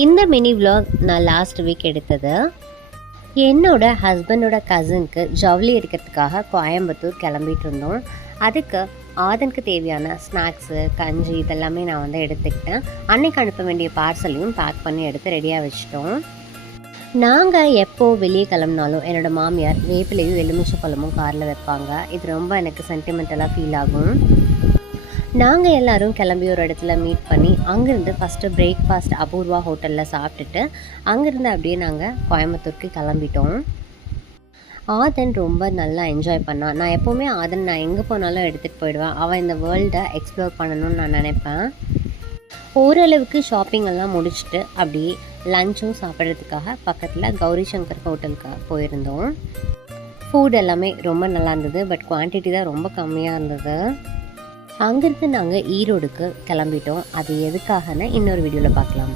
இந்த mini vlog நான் last week எடுத்தது. என்னோட ஹஸ்பண்டோட கசினுக்கு ஜவுளி எடுக்கிறதுக்காக கோயம்புத்தூர் கிளம்பிட்டு இருந்தோம். அதுக்கு ஆதனுக்கு தேவையான ஸ்நாக்ஸு, கஞ்சி இதெல்லாமே நான் வந்து எடுத்துக்கிட்டேன். அன்னைக்கு அனுப்ப வேண்டிய பார்சலையும் பேக் பண்ணி எடுத்து ரெடியாக வச்சிட்டோம். நாங்கள் எப்போ வெளியே கிளம்புனாலும் என்னோடய மாமியார் வேப்பிலையும் எலுமிச்சை பழமும் காரில் வைப்பாங்க. இது ரொம்ப எனக்கு சென்டிமெண்டலாக ஃபீல் ஆகும். நாங்கள் எல்லோரும் கிளம்பி ஒரு இடத்துல மீட் பண்ணி அங்கேருந்து ஃபஸ்ட்டு பிரேக்ஃபாஸ்ட் அபூர்வா ஹோட்டலில் சாப்பிட்டுட்டு அங்கேருந்து அப்படியே நாங்கள் கோயம்புத்தூருக்கு கிளம்பிட்டோம். ஆதன் ரொம்ப நல்லா என்ஜாய் பண்ணான். நான் எப்போவுமே ஆதன் நான் எங்கே போனாலும் எடுத்துகிட்டு போயிடுவேன். அவன் இந்த வேர்ல்டை எக்ஸ்ப்ளோர் பண்ணணும்னு நான் நினைப்பேன். ஓரளவுக்கு ஷாப்பிங் எல்லாம் முடிச்சுட்டு அப்படியே லஞ்சும் சாப்பிட்றதுக்காக பக்கத்தில் கௌரி சங்கர் ஹோட்டலுக்கு போயிருந்தோம். ஃபுட் எல்லாமே ரொம்ப நல்லா இருந்தது. பட் குவான்டிட்டி தான் ரொம்ப கம்மியாக இருந்தது. அங்கேருந்து நாங்கள் ஈரோடுக்கு கிளம்பிட்டோம். அது எதுக்காகன்னு இன்னொரு வீடியோவில் பார்க்கலாம்.